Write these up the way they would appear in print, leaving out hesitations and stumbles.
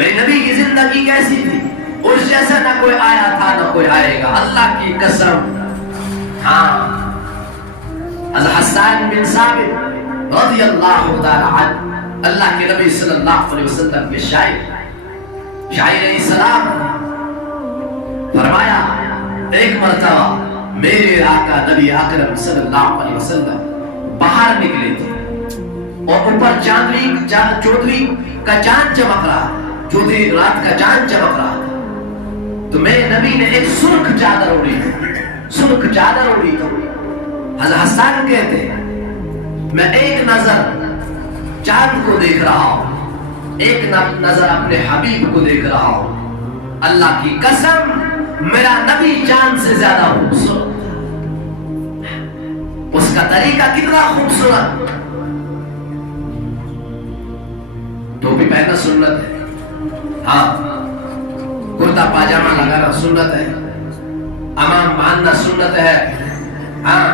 میرے نبی کی زندگی کیسی تھی؟ اس جیسا نہ کوئی آیا تھا نہ کوئی آئے گا، اللہ کی قسم۔ ہاں، حضرت حسان بن ثابت رضی اللہ تعالی عنہ اللہ کے نبی صلی اللہ علیہ وسلم کے شاعر علیہ السلام فرمایا ایک مرتبہ میرے آقا نبی اکرم صلی اللہ علیہ وسلم باہر نکلے تھے اور اوپر چودھری کا چاند چمک رہا، چودھری رات کا چاند چمک رہا تھا، تو میرے نبی نے ایک سرخ چادر اوڑھی تھی۔ حضرت حسان کہتے ہیں میں ایک نظر چاند کو دیکھ رہا ہوں، ایک نظر اپنے حبیب کو دیکھ رہا ہوں، اللہ کی قسم میرا نبی چاند سے زیادہ خوبصورت، اس کا طریقہ کتنا خوبصورت۔ ٹوپی پہننا سنت ہے، ہاں، کرتا پاجامہ لگانا سنت ہے، امام باندھنا سنت ہے، ہاں،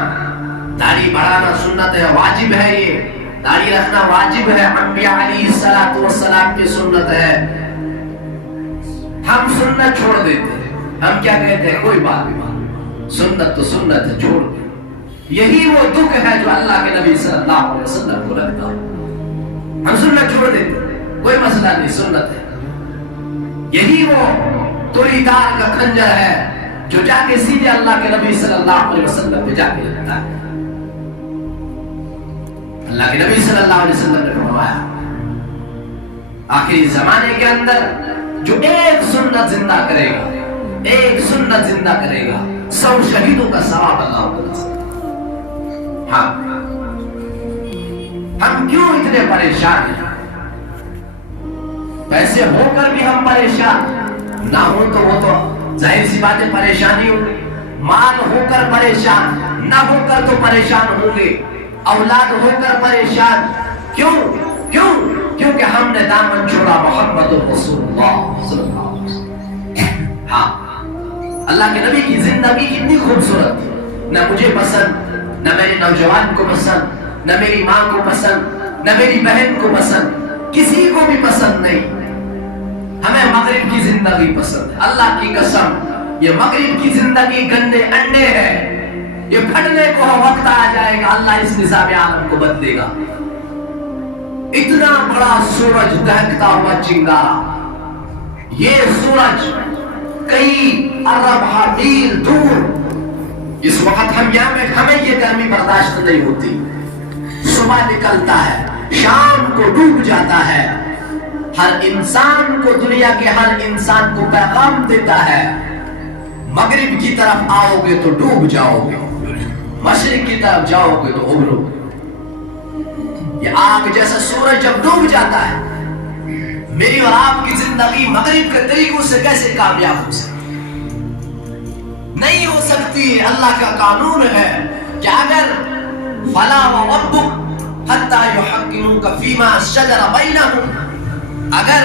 داڑھی بڑھانا سنت ہے، واجب ہے، یہ داڑھی رکھنا واجب ہے، انبیاء علیہ السلام کی سنت ہے۔ ہم سنت چھوڑ دیتے ہیں، ہم کیا کہتے ہیں کوئی بات نہیں، سنت تو سنت ہے، چھوڑ دیں۔ یہی وہ دکھ ہے جو اللہ کے نبی صلی اللہ علیہ وسلم کو لگتا ہے، ہم سنت چھوڑ دیتے ہیں، کوئی مسئلہ نہیں، سنت ہے۔ یہی وہ توری دار کا خنجر ہے جو جا کے سیدھے اللہ کے نبی صلی اللہ علیہ وسلم پہ جا کے لگتا ہے۔ اللہ کے نبی صلی اللہ علیہ وسلم نے فرمایا آخری زمانے کے اندر جو ایک سنت زندہ کرے گا، ایک سنت زندہ کرے گا، 100 شہیدوں کا ثواب اللہ کو دے سکتا ہے۔ ہاں، ہم کیوں اتنے پریشان ہیں؟ پیسے ہو کر بھی ہم پریشان، نہ ہو تو وہ تو ظاہر سی بات ہے پریشانی ہوگی، مال ہو کر پریشان، نہ ہو کر تو پریشان ہوں گے، اولاد ہو کر پریشان، کیونکہ ہم نے دامن چھوڑا محمد رسول اللہ صلی اللہ علیہ وسلم۔ ہاں، اللہ کے نبی کی زندگی کتنی خوبصورت، نہ مجھے پسند، نہ میرے نوجوان کو پسند، نہ میری ماں کو پسند، نہ میری بہن کو پسند، کسی کو بھی پسند نہیں، ہمیں مغرب کی زندگی پسند ہے۔ اللہ کی قسم یہ مغرب کی زندگی گندے انڈے ہے، یہ پھٹنے کو وقت آ جائے گا، اللہ اس نظام عالم کو بدلے گا۔ اتنا بڑا سورج دہکتا ہوا چنگارا، یہ سورج کئی ارب میل دور، اس وقت ہمیں یہ گرمی برداشت نہیں ہوتی، صبح نکلتا ہے شام کو ڈوب جاتا ہے، ہر انسان کو، دنیا کے ہر انسان کو پیغام دیتا ہے مغرب کی طرف آؤ گے تو ڈوب جاؤ گے، مشرق کی طرف جاؤ گے تو ابھرو گے۔ یہ آگ جیسا سورج جب ڈوب جاتا ہے، میری اور آپ کی زندگی مغرب کے طریقوں سے کیسے کامیاب ہو سکتی؟ نہیں ہو سکتی۔ اللہ کا قانون ہے کہ اگر فلا وربک حتی یحکموک فیما شجر بینہم، اگر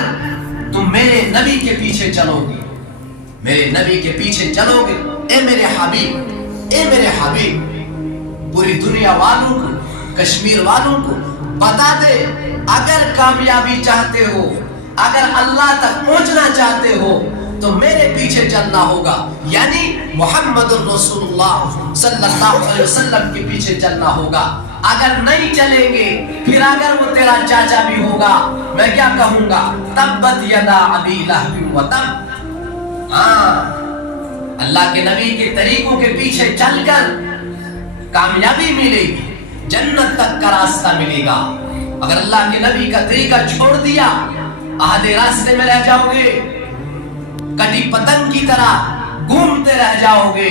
تم میرے نبی کے پیچھے چلو گے، میرے نبی کے پیچھے چلو گے، اے میرے حبیب، پوری دنیا والوں کو، کشمیر والوں کو بتا دے، اگر کامیابی چاہتے ہو، اگر اللہ تک پہنچنا چاہتے ہو تو میرے پیچھے چلنا ہوگا، یعنی محمد رسول اللہ صلی اللہ علیہ وسلم کے پیچھے چلنا ہوگا۔ اگر نہیں چلیں گے، پھر اگر وہ تیرا چاچا بھی ہوگا، میں کیا کہوں گا؟ تبت یدا ابی لہب وتب۔ ہاں، اللہ کے نبی کے طریقوں کے پیچھے چل کر کامیابی ملے گی، جنت تک کا راستہ ملے گا۔ اگر اللہ کے نبی کا طریقہ چھوڑ دیا، آدھے راستے میں رہ جاؤ گے، کٹی پتنگ کی طرح گھومتے رہ جاؤ گے،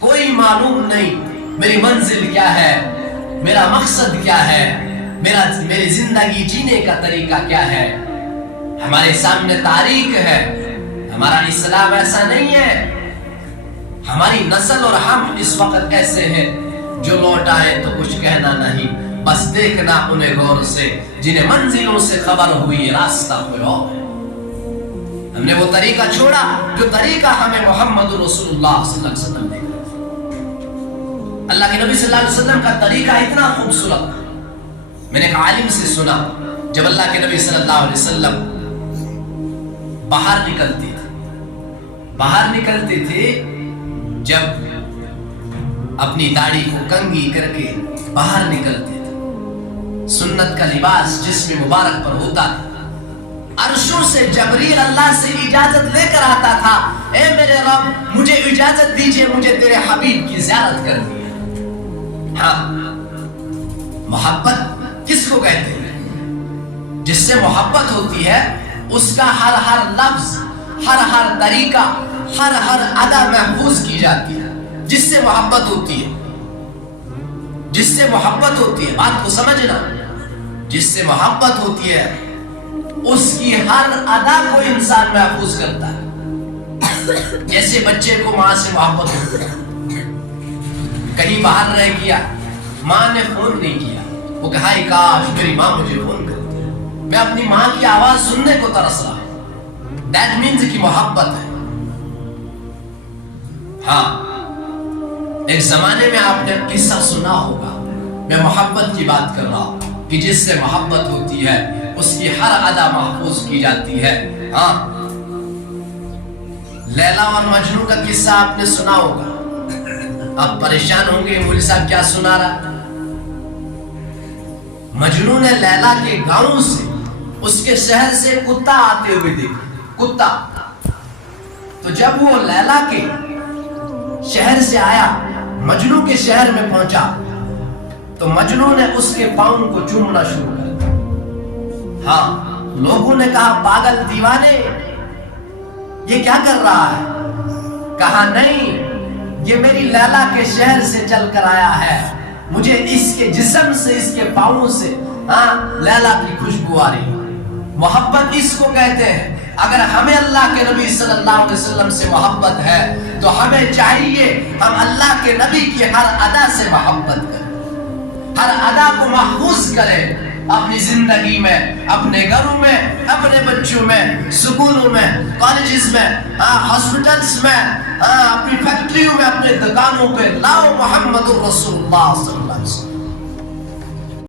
کوئی معلوم نہیں میری منزل کیا ہے، میرا مقصد کیا ہے، میری زندگی جینے کا طریقہ کیا ہے۔ ہمارے سامنے تاریخ ہے، ہمارا اسلام ایسا نہیں ہے، ہماری نسل اور ہم اس وقت ایسے ہیں جو لوٹ آئے تو کچھ کہنا نہیں، بس دیکھنا انہیں غور سے، جنہیں منزلوں سے خبر ہوئی راستہ کوئی اور ہے۔ ہم نے وہ طریقہ چھوڑا جو طریقہ ہمیں محمد رسول اللہ صلی اللہ علیہ وسلم نے، اللہ کے نبی صلی اللہ علیہ وسلم کا طریقہ اتنا خوبصورت۔ میں نے ایک عالم سے سنا، جب اللہ کے نبی صلی اللہ علیہ وسلم باہر نکلتے تھے جب اپنی داڑھی کو کنگھی کر کے باہر نکلتے تھے، سنت کا لباس جسم مبارک پر ہوتا تھا، عرشوں سے جبریل اللہ سے اجازت لے کر آتا تھا، اے میرے رب مجھے اجازت دیجئے مجھے تیرے حبیب کی زیارت کرنی ہے۔ ہاں، محبت کس کو کہتے ہیں؟ جس سے محبت ہوتی ہے اس کا ہر لفظ، ہر طریقہ، ہر ادا محفوظ کی جاتی ہے۔ جس سے محبت ہوتی ہے، جس سے محبت ہوتی ہے، بات کو سمجھنا، جس سے محبت ہوتی ہے اس کی ہر ادا کو انسان محفوظ کرتا ہے۔ جیسے بچے کو ماں سے محبت ہوتی ہے، کہیں باہر رہ گیا، ماں نے فون نہیں کیا، وہ کہا کاش میری ماں مجھے فون کرتی ہے، میں اپنی ماں کی آواز سننے کو ترس رہا ہوں، دیٹ مینز کی محبت ہے۔ ہاں، ایک زمانے میں آپ نے قصہ سنا ہوگا، میں محبت کی بات کر رہا ہوں کہ جس سے محبت ہوتی ہے اس کی ہر ادا محفوظ کی جاتی ہے۔ ہاں، لیلا اور مجنون کا قصہ آپ نے سنا ہوگا، آپ پریشان ہوں گے مولوی صاحب کیا سنا رہا۔ مجنون نے لیلا کے گاؤں سے، اس کے شہر سے کتا آتے ہوئے دیکھا، کتا۔ تو جب وہ لیلا کے شہر سے آیا، مجنو کے شہر میں پہنچا، تو مجنو نے اس کے پاؤں کو چومنا شروع کر دیا۔ ہاں، لوگوں نے کہا پاگل دیوانے یہ کیا کر رہا ہے؟ کہا نہیں، یہ میری لیلا کے شہر سے چل کر آیا ہے، مجھے اس کے جسم سے، اس کے پاؤں سے لیلا کی خوشبو آ رہی ہے۔ محبت اس کو کہتے ہیں۔ اگر ہمیں اللہ کے نبی صلی اللہ علیہ وسلم سے محبت ہے تو ہمیں چاہیے ہم اللہ کے نبی کی ہر ادا سے محبت کریں، ہر ادا کو محفوظ کریں اپنی زندگی میں، اپنے گھروں میں، اپنے بچوں میں، سکولوں میں، کالجز میں، ہاسپٹلز میں، اپنی فیکٹریوں میں، اپنے دکانوں پہ لاؤ محمد الرسول اللہ صلی اللہ علیہ وسلم۔